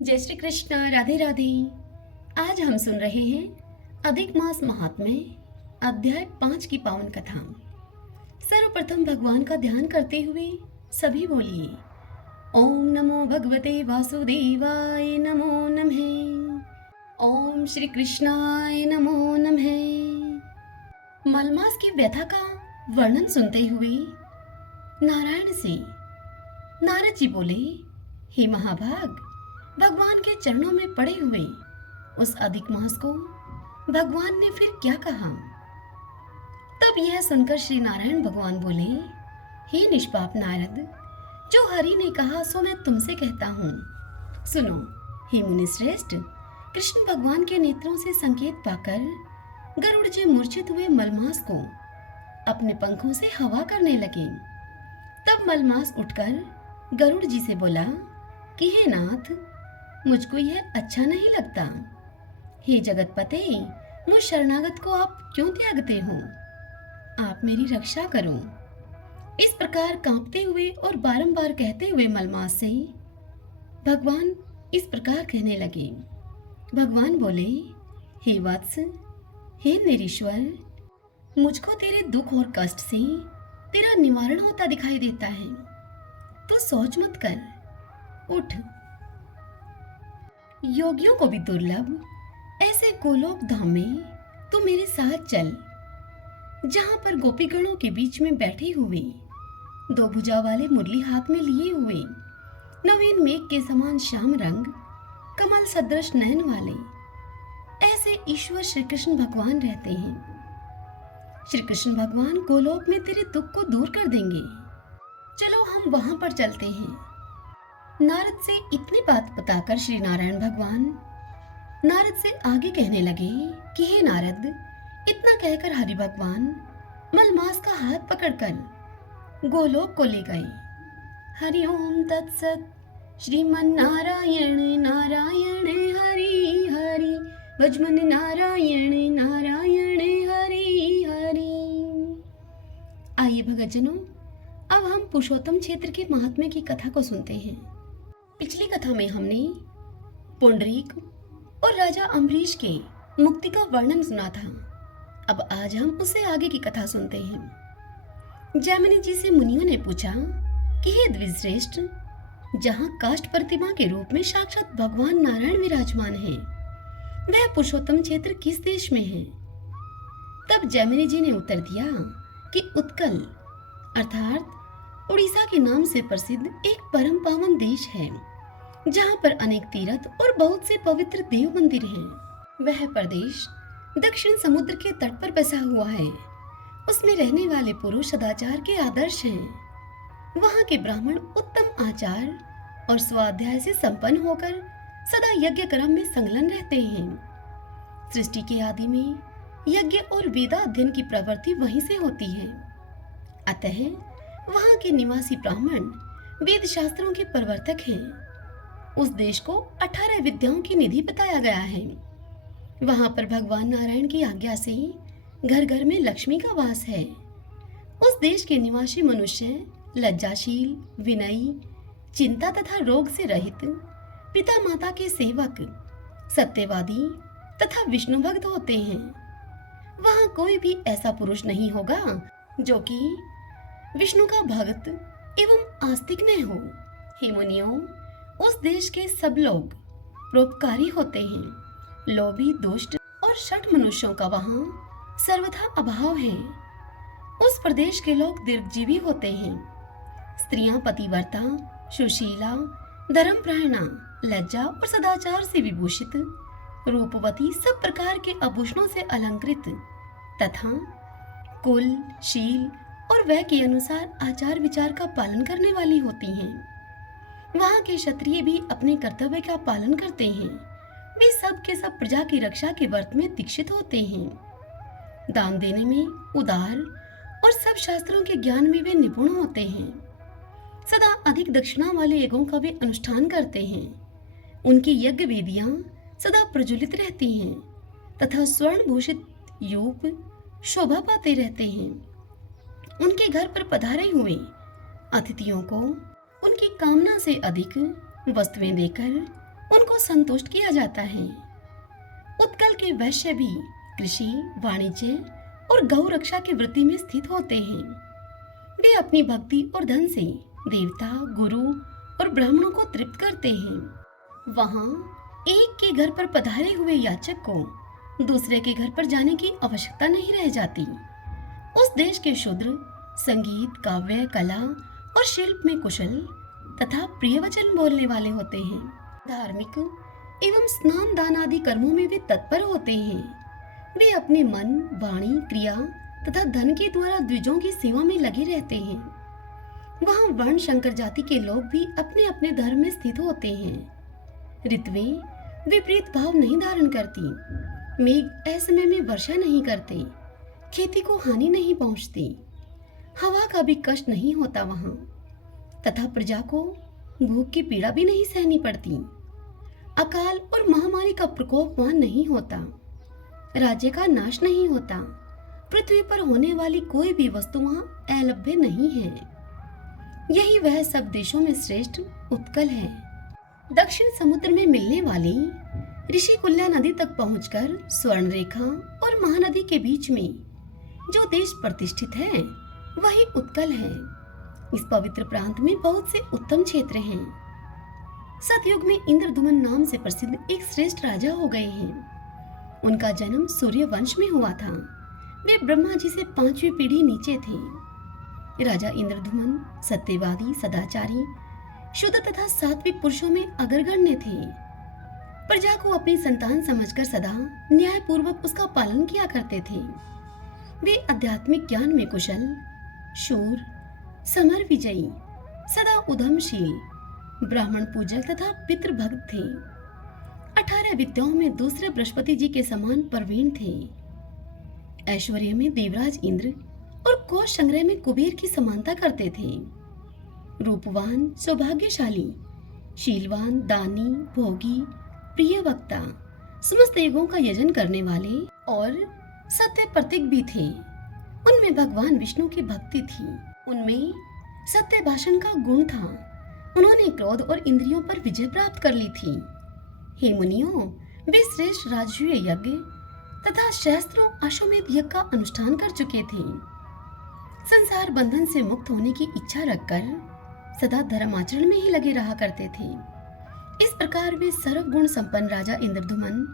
जय श्री कृष्ण। राधे राधे। आज हम सुन रहे हैं अधिक मास महात्म्य अध्याय 5 की पावन कथा। सर्वप्रथम भगवान का ध्यान करते हुए सभी बोलिए ओम नमो भगवते वासुदेवाय नमो नमः। ओम श्री कृष्णाय नमो नमः। मलमास की व्यथा का वर्णन सुनते हुए नारायण से नारद जी बोले, हे महाभाग, भगवान के चरणों में पड़े हुए उस अधिक मास को भगवान ने फिर क्या कहा। तब यह सुनकर श्री नारायण भगवान बोले, हे निष्पाप नारद, जो हरि ने कहा सो मैं तुमसे कहता हूँ। सुनो हे मुनि श्रेष्ठ। कृष्ण भगवान के नेत्रों से संकेत पाकर गरुड़ जी मूर्छित हुए मलमास को अपने पंखों से हवा करने लगे। तब मलमास उठकर गरुड़ जी से बोला कि हे नाथ, मुझको यह अच्छा नहीं लगता। हे जगतपते, मुझ शरणागत को आप क्यों त्यागते हो? आप मेरी रक्षा करो। इस प्रकार कांपते हुए और बारंबार कहते हुए मलमास से भगवान इस प्रकार कहने लगे। भगवान बोले, हे वत्स, हे निरीश्वर, मुझको तेरे दुख और कष्ट से तेरा निवारण होता दिखाई देता है। तो सोच मत कर, उठ। योगियों को भी दुर्लभ ऐसे गोलोक धाम में तू मेरे साथ चल, जहां पर गोपीगणों के बीच में बैठे हुए, दो भुजा वाले मुरली हाथ में लिए हुए, नवीन मेघ के समान श्याम रंग, कमल सदृश नयन वाले ऐसे ईश्वर श्री कृष्ण भगवान रहते हैं। श्री कृष्ण भगवान गोलोक में तेरे दुख को दूर कर देंगे। चलो हम वहां पर चलते हैं। नारद से इतनी बात बताकर श्री नारायण भगवान नारद से आगे कहने लगे कि हे नारद, इतना कहकर हरि भगवान मलमास का हाथ पकड़कर गोलोक को ले गए। हरि ओम तत्सत। श्रीमन नारायण नारायण हरि हरि, भजमन नारायण नारायण हरि हरि। आइए भगतजनों, अब हम पुरुषोत्तम क्षेत्र के महात्म्य की कथा को सुनते हैं। पिछली कथा में हमने पुंडरीक और राजा अम्बरीश के मुक्ति का वर्णन सुना था। अब आज हम उससे आगे की कथा सुनते हैं। जैमिनी जी से मुनियों ने पूछा कि हे द्विजश्रेष्ठ, जहाँ काष्ठ प्रतिमा के रूप में साक्षात भगवान नारायण विराजमान है, वह पुरुषोत्तम क्षेत्र किस देश में है? तब जैमिनी जी ने उत्तर दिया कि उत्कल अर्थात उड़ीसा के नाम से प्रसिद्ध एक परम पावन देश है, जहाँ पर अनेक तीर्थ और बहुत से पवित्र देव मंदिर हैं। वह प्रदेश दक्षिण समुद्र के तट पर बसा हुआ है। उसमें रहने वाले पुरुष सदाचार के आदर्श हैं। वहाँ के ब्राह्मण उत्तम आचार और स्वाध्याय से संपन्न होकर सदा यज्ञ कर्म में संलग्न रहते हैं। सृष्टि के आदि में यज्ञ और वेदा अध्ययन की प्रवृत्ति वहीं से होती है। अतः वहाँ के निवासी ब्राह्मण वेद शास्त्रों के प्रवर्तक हैं। उस देश को 18 विद्याओं की निधि बताया गया है। वहाँ पर भगवान नारायण की आज्ञा से घर घर में लक्ष्मी का वास है। उस देश के निवासी मनुष्य लज्जाशील, विनयी, चिंता तथा रोग से रहित, पिता माता के सेवक, सत्यवादी तथा विष्णु भक्त होते हैं। वहाँ कोई भी ऐसा पुरुष नहीं होगा जो कि विष्णु का भक्त एवं आस्तिक न हो। हे मुनियों, उस देश के सब लोग परोपकारी होते हैं। लोभी, दुष्ट और शठ मनुष्यों का वहाँ सर्वथा अभाव है। उस प्रदेश के लोग दीर्घजीवी होते हैं। स्त्रियां पतिव्रता, सुशीला, धर्मपरायणा, लज्जा और सदाचार से विभूषित, रूपवती, सब प्रकार के आभूषणों से अलंकृत तथा कुल, शील और वय के अनुसार आचार विचार का पालन करने वाली होती हैं। वहाँ के क्षत्रिय भी अपने कर्तव्य का पालन करते हैं। वे सब के सब प्रजा की रक्षा के व्रत में दीक्षित होते हैं। दान देने में उदार और सब शास्त्रों के ज्ञान में वे निपुण होते हैं। सदा अधिक दक्षिणा वाले यज्ञों का वे अनुष्ठान करते हैं। उनकी यज्ञ वेदियां सदा प्रज्वलित रहती हैं तथा स्वर्ण भूषित यूप शोभा पाते रहते हैं। उनके घर पर पधारे हुए अतिथियों को उनकी कामना से अधिक वस्तुएं देकर उनको को संतुष्ट किया जाता है। उत्कल के वैश्य भी कृषि, वाणिज्य और गौ रक्षा की वृत्ति में स्थित होते हैं। वे अपनी भक्ति और धन से देवता, गुरु और ब्राह्मणों को तृप्त करते हैं। वहाँ एक के घर पर पधारे हुए याचक को दूसरे के घर पर जाने की आवश्यकता नहीं रह जाती। उस देश के शूद्र संगीत, काव्य, कला और शिल्प में कुशल तथा प्रिय वचन बोलने वाले होते हैं। धार्मिक एवं स्नान दान आदि कर्मों में वे तत्पर होते हैं। वे अपने मन, वाणी, क्रिया तथा धन के द्वारा द्विजों की सेवा में लगे रहते हैं। वहाँ वर्ण शंकर जाति के लोग भी अपने अपने धर्म में स्थित होते हैं। ऋतुएं विपरीत भाव नहीं धारण करती, मेघ असमय में वर्षा नहीं करते, खेती को हानि नहीं पहुंचती, हवा का भी कष्ट नहीं होता वहाँ, तथा प्रजा को भूख की पीड़ा भी नहीं सहनी पड़ती। अकाल और महामारी का प्रकोप वहाँ नहीं होता, राज्य का नाश नहीं होता, पृथ्वी पर होने वाली कोई भी वस्तु वहाँ अलभ्य नहीं है। यही वह सब देशों में श्रेष्ठ उत्कल है। दक्षिण समुद्र में मिलने वाली ऋषिकुल्या नदी तक पहुंचकर स्वर्ण रेखा और महानदी के बीच में जो देश प्रतिष्ठित है वही उत्कल है। इस पवित्र प्रांत में बहुत से उत्तम क्षेत्र हैं। सतयुग में इंद्रधुमन नाम से प्रसिद्ध एक श्रेष्ठ राजा हो गए हैं। उनका जन्म सूर्य वंश में हुआ था। वे ब्रह्मा जी से 5वीं पीढ़ी नीचे थे। राजा इंद्रधुमन सत्यवादी, सदाचारी, शुद्ध तथा सात्विक पुरुषों में अग्रगण्य थे। प्रजा को अपनी संतान समझकर सदा न्याय पूर्वक उसका पालन किया करते थे। वे आध्यात्मिक ज्ञान में कुशल, शूर, समर विजयी, सदा उद्यमशील, ब्राह्मण पूजक तथा पितृभक्त थे। 18 विद्याओं में दूसरे बृहस्पति जी के समान प्रवीण थे। ऐश्वर्य में देवराज इंद्र और कोष संग्रह में कुबेर की समानता करते थे। रूपवान, सौभाग्यशाली, शीलवान, दानी, भोगी, प्रिय वक्ता, समस्त युगों का यजन करने वाले और सत्य प्रतीक भी थे। उनमें भगवान विष्णु की भक्ति थी। उनमें सत्य भाषण का गुण था। उन्होंने क्रोध और इंद्रियों पर विजय प्राप्त कर ली थी। हे मुनियों, वे श्रेष्ठ राजसूय यज्ञ तथा शास्त्रों अश्वमेध यज्ञ का अनुष्ठान कर चुके थे। संसार बंधन से मुक्त होने की इच्छा रखकर सदा धर्माचरण में ही लगे रहा करते थे। इस प्रकार वे सर्वगुण संपन्न राजा इंद्रधुमन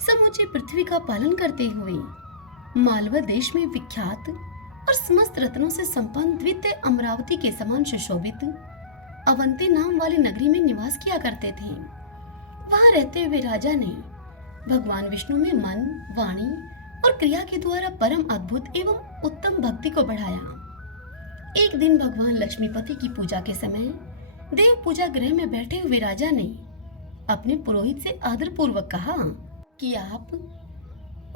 समूचे पृथ्वी का पालन करते हुए मालवा देश में विख्यात और समस्त रत्नों से संपन्न द्वितीय अमरावती के समान सुशोभित अवंती नाम वाली नगरी में निवास किया करते थे। वहां रहते हुए राजा ने भगवान विष्णु में मन, वाणी और क्रिया के द्वारा परम अद्भुत एवं उत्तम भक्ति को बढ़ाया। एक दिन भगवान लक्ष्मीपति की पूजा के समय देव पूजा गृह में बैठे हुए राजा ने अपने पुरोहित से आदर पूर्वक कहा कि आप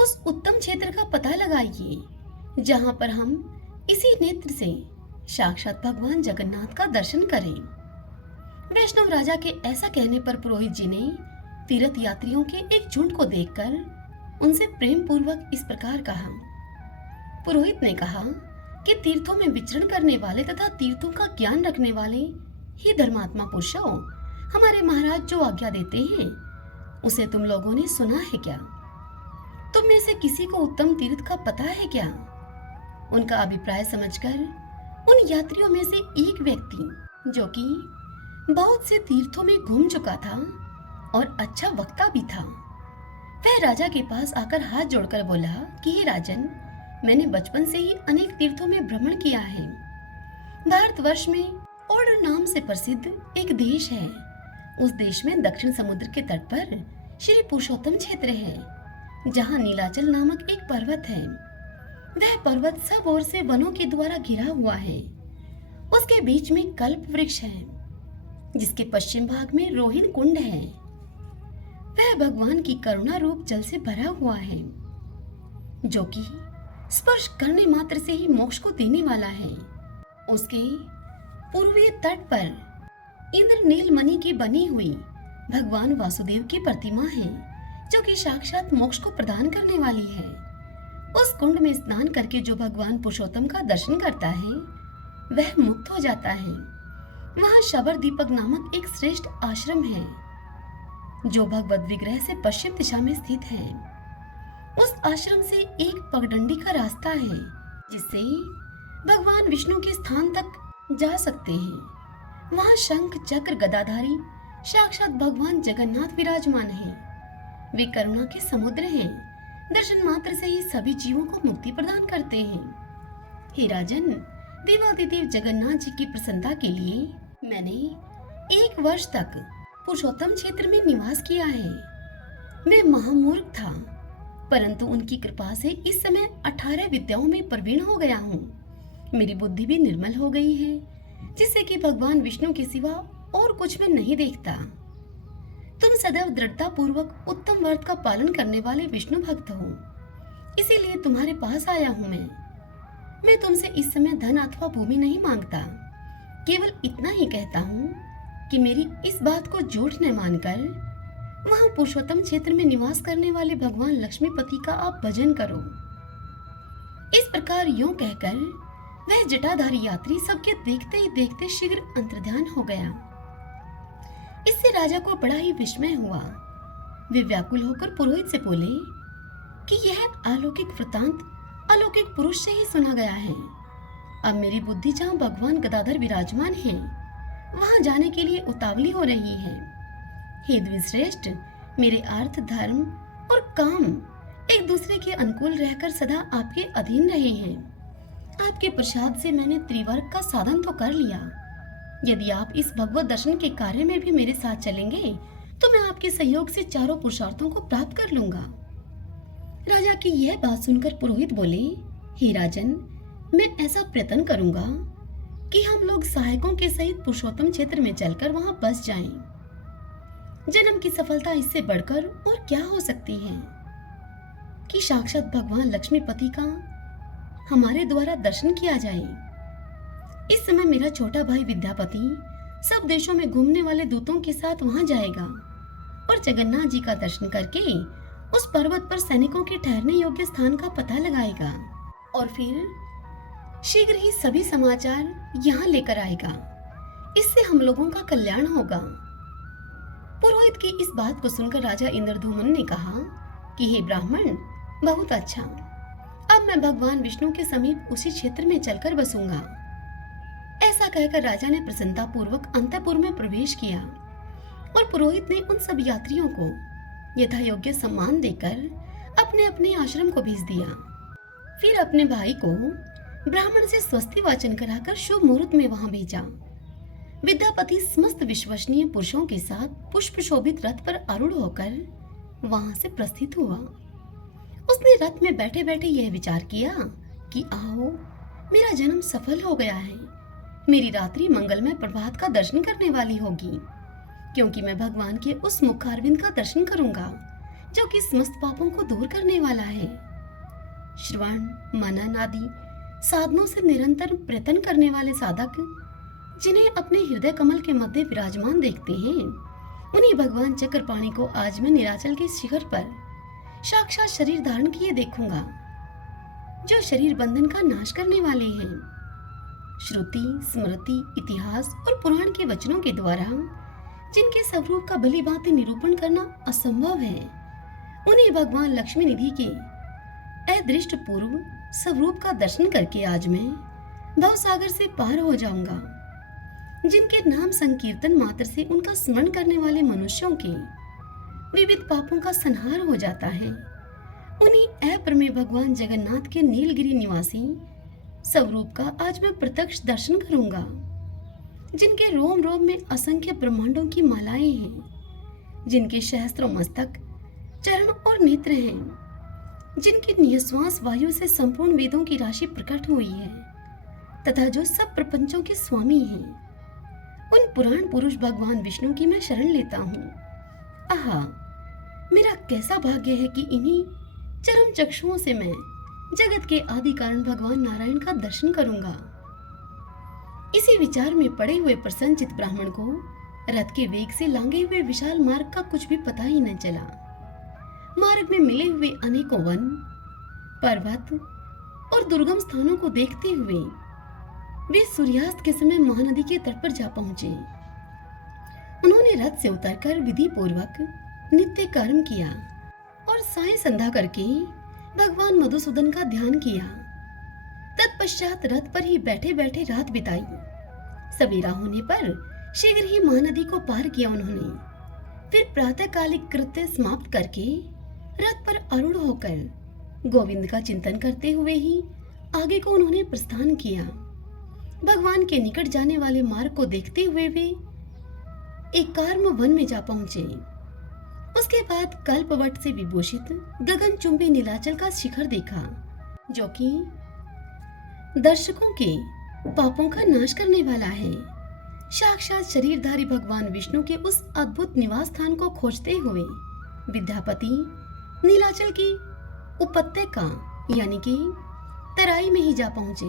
उस उत्तम क्षेत्र का पता लगाइए जहां पर हम इसी नेत्र से साक्षात भगवान जगन्नाथ का दर्शन करें। वैष्णव राजा के ऐसा कहने पर पुरोहित जी ने तीर्थ यात्रियों के एक झुंड को देखकर उनसे प्रेम पूर्वक इस प्रकार कहा। पुरोहित ने कहा कि तीर्थों में विचरण करने वाले तथा तीर्थों का ज्ञान रखने वाले ही धर्मात्मा पुरुष हो। हमारे महाराज जो आज्ञा देते हैं उसे तुम लोगों ने सुना है क्या? तुम में से किसी को उत्तम तीर्थ का पता है क्या? उनका अभिप्राय समझकर उन यात्रियों में से एक व्यक्ति जो कि बहुत से तीर्थों में घूम चुका था और अच्छा वक्ता भी था, वह राजा के पास आकर हाथ जोड़कर बोला कि हे राजन, मैंने बचपन से ही अनेक तीर्थों में भ्रमण किया है। भारतवर्ष में ओड नाम से प्रसिद्ध एक देश है। उस देश में दक्षिण समुद्र के तट पर श्री पुरुषोत्तम क्षेत्र है, जहाँ नीलाचल नामक एक पर्वत है। वह पर्वत सब ओर से वनों के द्वारा घिरा हुआ है। उसके बीच में कल्प वृक्ष है, जिसके पश्चिम भाग में रोहिण कुंड है। वह भगवान की करुणा रूप जल से भरा हुआ है, जो कि स्पर्श करने मात्र से ही मोक्ष को देने वाला है। उसके पूर्वीय तट पर इंद्र नीलमणि की बनी हुई भगवान वासुदेव की प्रतिमा है, जो कि साक्षात मोक्ष को प्रदान करने वाली है। उस कुंड में स्नान करके जो भगवान पुरुषोत्तम का दर्शन करता है वह मुक्त हो जाता है। वहाँ शबर दीपक नामक एक श्रेष्ठ आश्रम है। जो भगवत विग्रह से पश्चिम दिशा में स्थित है। उस आश्रम से एक पगडंडी का रास्ता है जिससे भगवान विष्णु के स्थान तक जा सकते हैं। वहाँ शंख चक्र गदाधारी साक्षात भगवान जगन्नाथ विराजमान हैं। वे करुणा के समुद्र हैं। दर्शन मात्र से ही सभी जीवों को मुक्ति प्रदान करते हैं। हे राजन, देवादिदेव जगन्नाथ जी की प्रसन्नता के लिए मैंने 1 वर्ष तक पुरुषोत्तम क्षेत्र में निवास किया है। मैं महामूर्ख था, परंतु उनकी कृपा से इस समय 18 विद्याओं में प्रवीण हो गया हूँ। मेरी बुद्धि भी निर्मल हो गई है, जिससे कि भगवान विष्णु के सिवा और कुछ मैं नहीं देखता। तुम सदैव दृढ़ता पूर्वक उत्तम व्रत का पालन करने वाले विष्णु भक्त हो, इसीलिए तुम्हारे पास आया हूँ। मैं तुमसे इस समय धन अथवा भूमि नहीं मांगता, केवल इतना ही कहता हूँ कि मेरी इस बात को झूठ न मानकर वहाँ पुरुषोत्तम क्षेत्र में निवास करने वाले भगवान लक्ष्मीपति का आप भजन करो। इस प्रकार यूं कहकर वह जटाधारी यात्री सबके देखते ही देखते शीघ्र अंतर्ध्यान हो गया। इससे राजा को बड़ा ही विस्मय हुआ। वे व्याकुल होकर पुरोहित से बोले कि यह अलौकिक वृतांत अलौकिक पुरुष से ही सुना गया है। अब मेरी बुद्धि जहाँ भगवान गदाधर विराजमान है वहां जाने के लिए उतावली हो रही है। हे द्विश्रेष्ठ, मेरे अर्थ, धर्म और काम एक दूसरे के अनुकूल रहकर सदा आपके अधीन रहे हैं। आपके प्रसाद से मैंने त्रिवर्ग का साधन तो कर लिया। यदि आप इस भगवत दर्शन के कार्य में भी मेरे साथ चलेंगे तो मैं आपके सहयोग से चारों पुरुषार्थों को प्राप्त कर लूंगा। राजा की यह बात सुनकर पुरोहित बोले, हे राजन, मैं ऐसा प्रयत्न करूंगा कि हम लोग सहायकों के सहित पुरुषोत्तम क्षेत्र में चलकर वहां बस जाएं। जन्म की सफलता इससे बढ़कर और क्या हो सकती है कि साक्षात भगवान लक्ष्मीपति का हमारे द्वारा दर्शन किया जाए। इस समय मेरा छोटा भाई विद्यापति सब देशों में घूमने वाले दूतों के साथ वहां जाएगा और जगन्नाथ जी का दर्शन करके उस पर्वत पर सैनिकों के ठहरने योग्य स्थान का पता लगाएगा और फिर शीघ्र ही सभी समाचार यहाँ लेकर आएगा। इससे हम लोगों का कल्याण होगा। पुरोहित की इस बात को सुनकर राजा इंद्रधूमन ने कहा कि हे ब्राह्मण, बहुत अच्छा, अब मैं भगवान विष्णु के समीप उसी क्षेत्र में चलकर बसूंगा। ऐसा कहकर राजा ने प्रसन्नता पूर्वक अंतःपुर में प्रवेश किया और पुरोहित ने उन सब यात्रियों को यथा योग्य सम्मान देकर अपने अपने आश्रम को भेज दिया। फिर अपने भाई को ब्राह्मण से स्वस्ति वाचन कराकर शुभ मुहूर्त में वहां भेजा। विद्यापति समस्त विश्वसनीय पुरुषों के साथ पुष्प शोभित रथ पर आरूढ़ होकर वहां से प्रस्थित हुआ। उसने रथ में बैठे बैठे यह विचार किया कि आओ, मेरा जन्म सफल हो गया है। मेरी रात्रि मंगलमय प्रभात का दर्शन करने वाली होगी, क्योंकि मैं भगवान के उस मुखारविंद का दर्शन करूंगा जो कि समस्त पापों को दूर करने वाला है। श्रवण, मनन आदि साधनों से निरंतर प्रयत्न करने वाले साधक जिन्हें अपने हृदय कमल के मध्य विराजमान देखते हैं, उन्हीं भगवान चक्रपाणि को आज मैं नीलाचल के शिखर पर साक्षात शरीर धारण किए देखूंगा, जो शरीर बंधन का नाश करने वाले हैं। श्रुति, स्मृति, इतिहास और पुराण के वचनों के द्वारा जिनके स्वरूप का भली भांति निरूपण करना असंभव है, उन्हें भगवान लक्ष्मी निधि के अदृष्ट पूर्व स्वरूप का दर्शन करके आज मैं भवसागर से पार हो जाऊंगा। जिनके नाम संकीर्तन मात्र से उनका स्मरण करने वाले मनुष्यों के विविध पापों का संहार हो जाता है, उन्हीं अप्रमेय भगवान जगन्नाथ के नीलगिरी निवासी स्वरूप का आज मैं प्रत्यक्ष दर्शन करूंगा। जिनके रोम रोम में असंख्य ब्रह्मांडों की मालाएं हैं, जिनके सहस्त्रों मस्तक, चरण और नेत्र हैं, जिनकी निःश्वास वायु से संपूर्ण वेदों की राशि प्रकट हुई है तथा जो सब प्रपंचों के स्वामी हैं, उन पुराण पुरुष भगवान विष्णु की मैं शरण लेता हूँ। आहा, मेरा कैसा भाग्य है कि इन्हीं चरम चक्षुओं से मैं जगत के आदि कारण भगवान नारायण का दर्शन करूंगा। इसी विचार में पड़े हुए प्रसन्नचित ब्राह्मण को रथ के वेग से लांघे हुए विशाल मार्ग का कुछ भी पता ही न चला। मार्ग में मिले हुए अनेकों वन, पर्वत और दुर्गम स्थानों को देखते हुए वे सूर्यास्त के समय महानदी के तट पर जा पहुंचे। उन्होंने रथ से उतरकर विधि पूर्वक नित्य कर्म किया और साय संध्या करके भगवान मधुसूदन का ध्यान किया। तत्पश्चात रथ पर ही बैठे बैठे रात बिताई। सवेरा होने पर शीघ्र ही महानदी को पार किया उन्होंने। फिर प्रातःकालिक कृत्य समाप्त करके रथ पर आरूढ़ होकर गोविंद का चिंतन करते हुए ही आगे को उन्होंने प्रस्थान किया। भगवान के निकट जाने वाले मार्ग को देखते हुए वे एक कार्म वन में जा पहुंचे। उसके बाद कल्पवट से विभूषित गगनचुंबी नीलाचल का शिखर देखा, जो कि दर्शकों के पापों का नाश करने वाला है। साक्षात शरीरधारी भगवान विष्णु के उस अद्भुत निवास स्थान को खोजते हुए विद्यापति नीलाचल की उपत्यका यानी कि तराई में ही जा पहुंचे।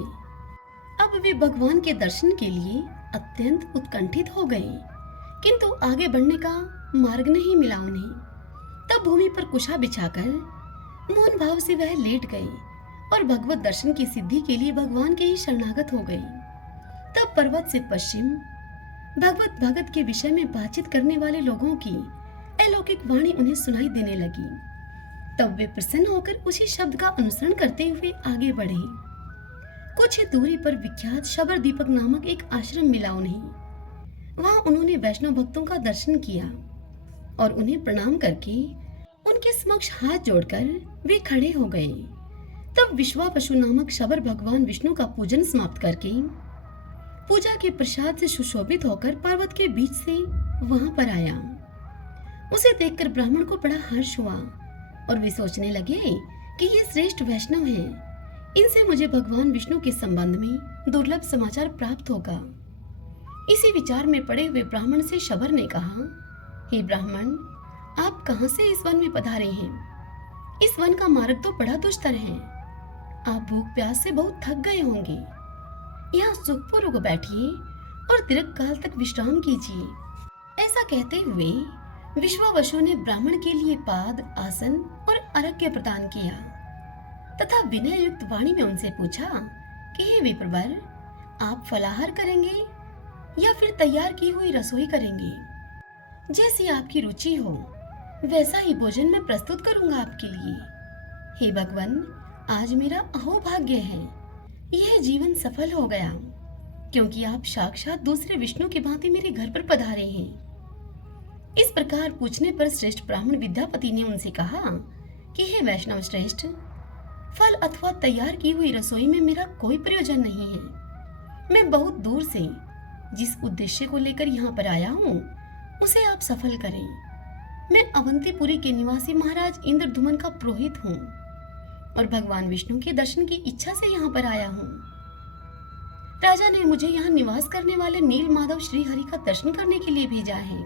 अब वे भगवान के दर्शन के लिए अत्यंत उत्कंठित हो गए, किंतु आगे बढ़ने का मार्ग नहीं मिला उन्हें। तब भूमि पर कुशा बिछाकर मौन भाव से वह लेट गए और भगवत दर्शन की सिद्धि के लिए भगवान के ही शरणागत हो गए। तब पर्वत से पश्चिम भगवत भगत के विषय में बातचीत करने वाले लोगों की अलौकिक वाणी उन्हें सुनाई देने लगी। तब वे प्रसन्न होकर उसी शब्द का अनुसरण करते हुए आगे बढ़े। कुछ ही दूरी पर विख्यात शबर दीपक नामक एक आश्रम मिला उन्हें। वहां उन्होंने वैष्णव भक्तों का दर्शन किया और उन्हें प्रणाम करके उनके समक्ष हाथ जोड़कर वे खड़े हो गए। तब विश्वावसु नामक शबर भगवान विष्णु का पूजन समाप्त करके पूजा के प्रसाद से सुशोभित होकर पर्वत के बीच से वहां पर आया। उसे देखकर ब्राह्मण को बड़ा हर्ष हुआ और वे सोचने लगे कि ये श्रेष्ठ वैष्णव हैं, इनसे मुझे भगवान विष्णु के संबंध में दुर्लभ समाचार प्राप्त होगा। इसी विचार में पड़े हुए ब्राह्मण से शबर ने कहा, हे ब्राह्मण, आप कहां से इस वन में पधारे हैं? इस वन का मार्ग तो बड़ा दुष्कर है। आप भूख प्यास से बहुत थक गए होंगे। यहाँ सुखपूर्वक बैठिए और दीर्घ काल तक विश्राम कीजिए। ऐसा कहते हुए विश्वावसु ने ब्राह्मण के लिए पाद, आसन और अर्घ्य प्रदान किया तथा विनय युक्त वाणी में उनसे पूछा कि हे विप्रवर, आप फलाहार करेंगे या फिर तैयार की हुई रसोई करेंगे? जैसी आपकी रुचि हो वैसा ही भोजन मैं प्रस्तुत करूंगा आपके लिए। हे भगवान, आज मेरा अहोभाग्य है, यह जीवन सफल हो गया, क्योंकि आप साक्षात दूसरे विष्णु की भांति मेरे घर पर पधारे हैं। इस प्रकार पूछने पर श्रेष्ठ ब्राह्मण विद्यापति ने उनसे कहा कि हे वैष्णव श्रेष्ठ, फल अथवा तैयार की हुई रसोई में मेरा कोई प्रयोजन नहीं है। मैं बहुत दूर से जिस उद्देश्य को लेकर यहाँ पर आया हूँ उसे आप सफल करें। मैं अवंतीपुरी के निवासी महाराज इंद्रधुमन का पुरोहित हूँ और भगवान विष्णु के दर्शन की इच्छा से यहाँ पर आया हूँ। राजा ने मुझे यहाँ निवास करने वाले नील माधव श्री हरि का दर्शन करने के लिए भेजा है।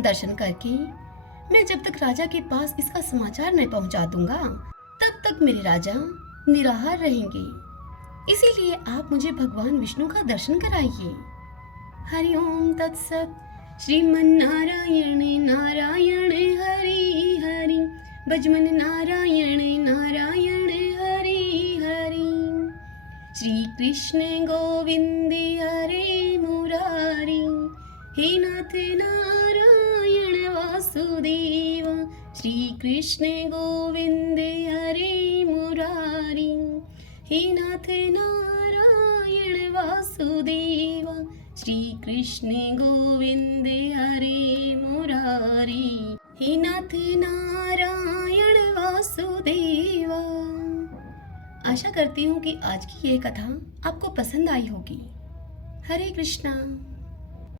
दर्शन करके मैं जब तक राजा के पास इसका समाचार नहीं पहुँचा दूंगा तब तक मेरे राजा निराहार रहेंगे। इसीलिए आप मुझे भगवान विष्णु का दर्शन कराइए। हरि ओम तत्सत। श्रीमन्नारायण नारायण हरि हरि, भजमन नारायण नारायण हरि हरि। श्री कृष्ण गोविंद हरे मुरारी, हे नाथ नारायण वासुदेव। श्री कृष्ण गोविंद हरे मुरारी, हे नाथ नारायण वासुदेव। श्री कृष्ण गोविंद हरे मुरारी, हे नाथ नारायण वासुदेवा। आशा करती हूँ कि आज की यह कथा आपको पसंद आई होगी। हरे कृष्णा।